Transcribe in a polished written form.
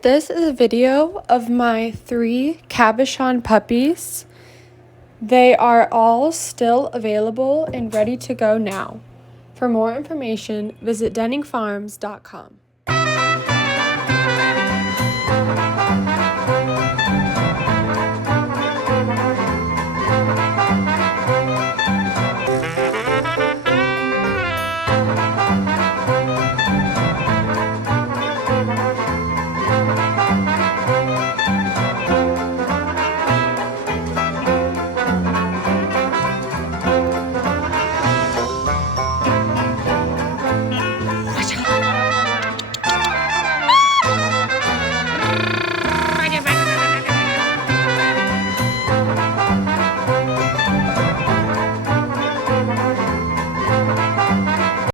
This is a video of my 3 Cavachon puppies. They are all still available and ready to go now. For more information, visit denningfarms.com.